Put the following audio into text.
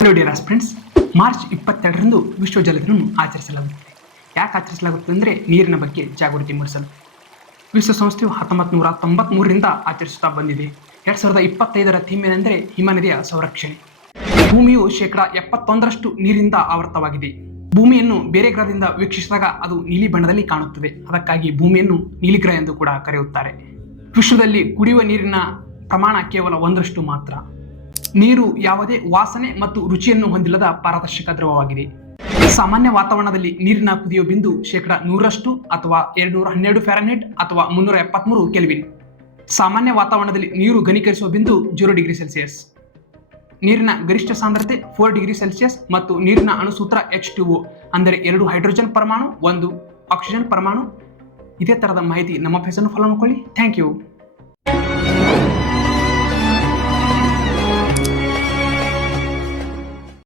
Hello dear friends, March 22ರಂದು ವಿಶ್ವ ಜಲ ದಿನವನ್ನು ಆಚರಿಸಲಾಗುತ್ತದೆ. ಯಾಕೆ ಆಚರಿಸಲಾಗುತ್ತದೆ ಅಂದರೆ ನೀರಿನ ಬಗ್ಗೆ ಜಾಗೃತಿ ಮೂಡಿಸಲು. ವಿಶ್ವಸಂಸ್ಥೆಯು 1993ರಿಂದ ಆಚರಿಸುತ್ತಾ ಬಂದಿದೆ. 2025ರ ಥೀಮ್ ಏನೆಂದರೆ ಹಿಮ ನದಿಯ ಸಂರಕ್ಷಣೆ. ಭೂಮಿಯು 71% ನೀರಿನಿಂದ ಆವೃತವಾಗಿದೆ. ಭೂಮಿಯನ್ನು ಬೇರೆ ಗ್ರಹದಿಂದ ವೀಕ್ಷಿಸಿದಾಗ ಅದು ನೀಲಿ ಬಣ್ಣದಲ್ಲಿ ಕಾಣುತ್ತದೆ. ಅದಕ್ಕಾಗಿ ಭೂಮಿಯನ್ನು ನೀಲಿಗ್ರಹ ಎಂದು ಕೂಡ ಕರೆಯುತ್ತಾರೆ. ವಿಶ್ವದಲ್ಲಿ ಕುಡಿಯುವ ನೀರಿನ ಪ್ರಮಾಣ ಕೇವಲ 1% ಮಾತ್ರ. ನೀರು ಯಾವುದೇ ವಾಸನೆ ಮತ್ತು ರುಚಿಯನ್ನು ಹೊಂದಿಲ್ಲದ ಪಾರದರ್ಶಕ ದ್ರವವಾಗಿದೆ. ಸಾಮಾನ್ಯ ವಾತಾವರಣದಲ್ಲಿ ನೀರಿನ ಕುದಿಯುವ ಬಿಂದು 100% ಅಥವಾ 212 ಫ್ಯಾರನ್ಹೀಟ್ ಅಥವಾ 373 ಕೆಲ್ವಿನ್. ಸಾಮಾನ್ಯ ವಾತಾವರಣದಲ್ಲಿ ನೀರು ಘನೀಕರಿಸುವ ಬಿಂದು 0 ಡಿಗ್ರಿ ಸೆಲ್ಸಿಯಸ್. ನೀರಿನ ಗರಿಷ್ಠ ಸಾಂದ್ರತೆ 4 ಡಿಗ್ರಿ ಸೆಲ್ಸಿಯಸ್ ಮತ್ತು ನೀರಿನ ಅಣುಸೂತ್ರ H2O ಅಂದರೆ 2 ಹೈಡ್ರೋಜನ್ ಪರಮಾಣು 1 ಆಕ್ಸಿಜನ್ ಪರಮಾಣು. ಇದೇ ತರಹದ ಮಾಹಿತಿ ನಮ್ಮ ಪೇಜನ್ನು ಫಾಲೋ ಮಾಡಿಕೊಳ್ಳಿ. Thank you.